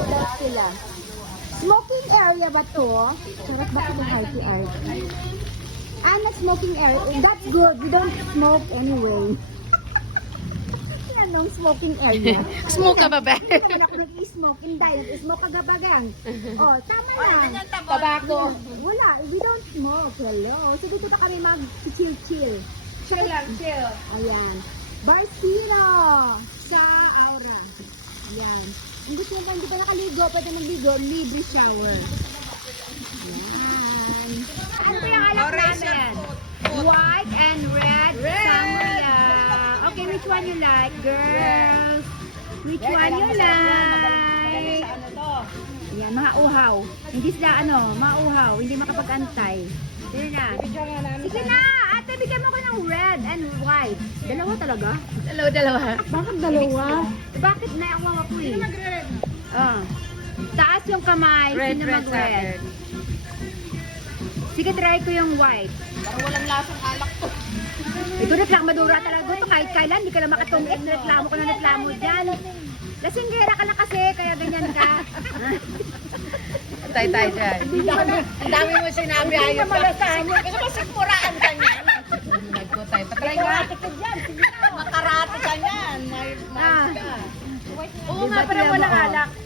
Relax sila. Smoking area ba to? Charot ba ito high art? Not smoking area. That's good. We don't smoke anyway. Anong smoking area? Smoke ka ba ba? Hindi naman ako nag-smoke. Hindi, nag-smoke kagabagang. Oh, tama lang. Tabako. Wala, we don't smoke. Hello. So dito na kami mag-chill-chill. Chill lang, chill. Ayan. Bar Zero sa Aura. Ayan. Hindi ka nakaligo, pwede magligo, libre shower. Ayan. Ano ba yung alam namin? White and red sangria. Okay, which one you like, girls? Which one you like? Ayan, mga uhaw. Hindi sila mga uhaw. Hindi makapag-antay. Sige na. Sige na! Ate, bigyan mo ko ng red and white. Dalawa talaga? Dalawa. Bakit dalawa? Bakit naiawa ako eh? Taas yung kamay. Sino mag-red? Sige, try ko yung white. Parang walang lasang alak to. Ito reklamadura talaga ito. Kahit kailan, hindi ka na makatungkit. Reklamo ka na reklamo dyan. Lasinggera ka na kasi, kaya ganyan ka. Tay dyan. Ang dami mo sinabi ayaw pa. Kasi masikmuraan ka niyan. Nagko tayo. Patry ka. Makarate ka niyan. Oo nga, parang walang alak.